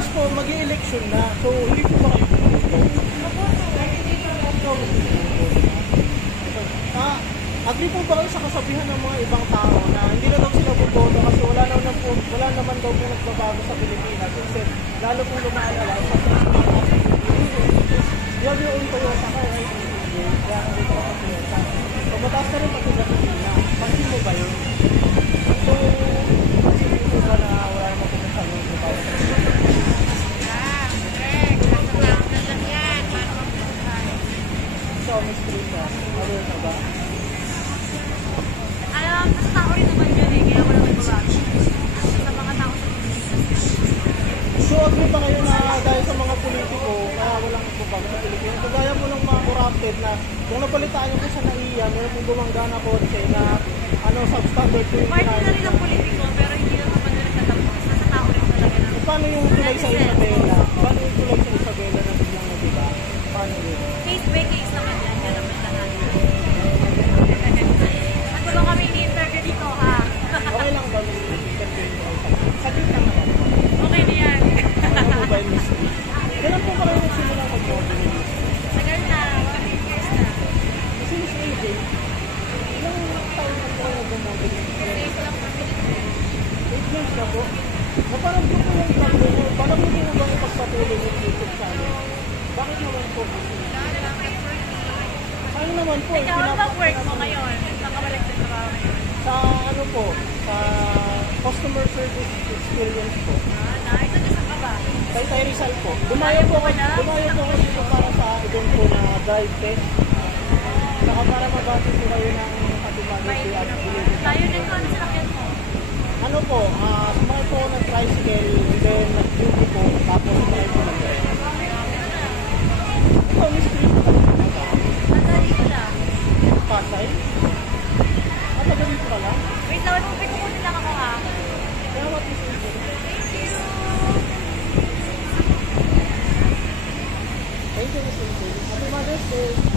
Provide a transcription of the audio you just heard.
bukas po, mag-i-election na. So, hindi po ba kayo puputo? Agree po ba kayo sa kasabihan ng mga ibang tao na hindi na daw sila puputo kasi wala naman daw po nagbabago sa Pilipinas. Kasi lalo pong lumaalala sa you have your own Toyota car, right? Kaya hindi ko ako Toyota. So, mataas na rin pati gasolina. Pansin mo ba yun? So, pansin mo ba na wala naman pumunta yung trabaho? So, Miss Teresa, aware ka ba? Mas tao rin naman dyan eh, kaya wala nagbabago. Sa mga tao sa Pilipinas. So, agree ba kayo na dahil sa mga politiko, kaya walang nagbabago sa Pilipinas? Kagaya mo ng mga corrupted na kung napalitaan nyo po sa NAIA, meron pong gumangga na kotse na substandard po yung Party na rin ang politiko, pero hindi naman nila katapos. Nasa tao rin talaga na. Paano yung tulay sa Isabela? Paano yung tulay sa Isabela na biglang nabiba? Paano yun? Case by case naman yan. Yan naman lahat. Ano ba kami ni-interview dito, ha? Okay lang ba may interview nyo kayo? Saglit lang naman. Okay na yan. Ano mobile mystery? Kailan po kayo nagsimula mag-mobile mystery? Tagal na. 1 years na. Kasi Miss AJ, ilang taon na po kayo nag-mobile mystery? Safe lang kami dito. 8 months na po. Naparang po po yung travel nyo. Paano mo din ba ipagpatuloy yung YouTube channel? Bakit naman po? Ano naman po? Ikaw, ano bang work mo ngayon? Nakabalik sa trabaho ngayon? Sa ano po? Sa customer service experience po. Ito na ka ba? Taytay Rizal po. Dumayo po ako dito para sa event po na drive test. Saka para mabati po kayo ng katibago at delivery. Tayo din ko, ano sinakyan mo? Ano po, sumakay po ako ng tricycle and then nag-duty po tapos sumakay po ng drive. Ito, Miss Chris. Nandali ko lang. Pasay? Taga dito ka lang? Wait lang, kukunin lang ako ha. Salamat, Miss Chris. Thank you! Thank you, Miss Chris. Happy Mother's Day.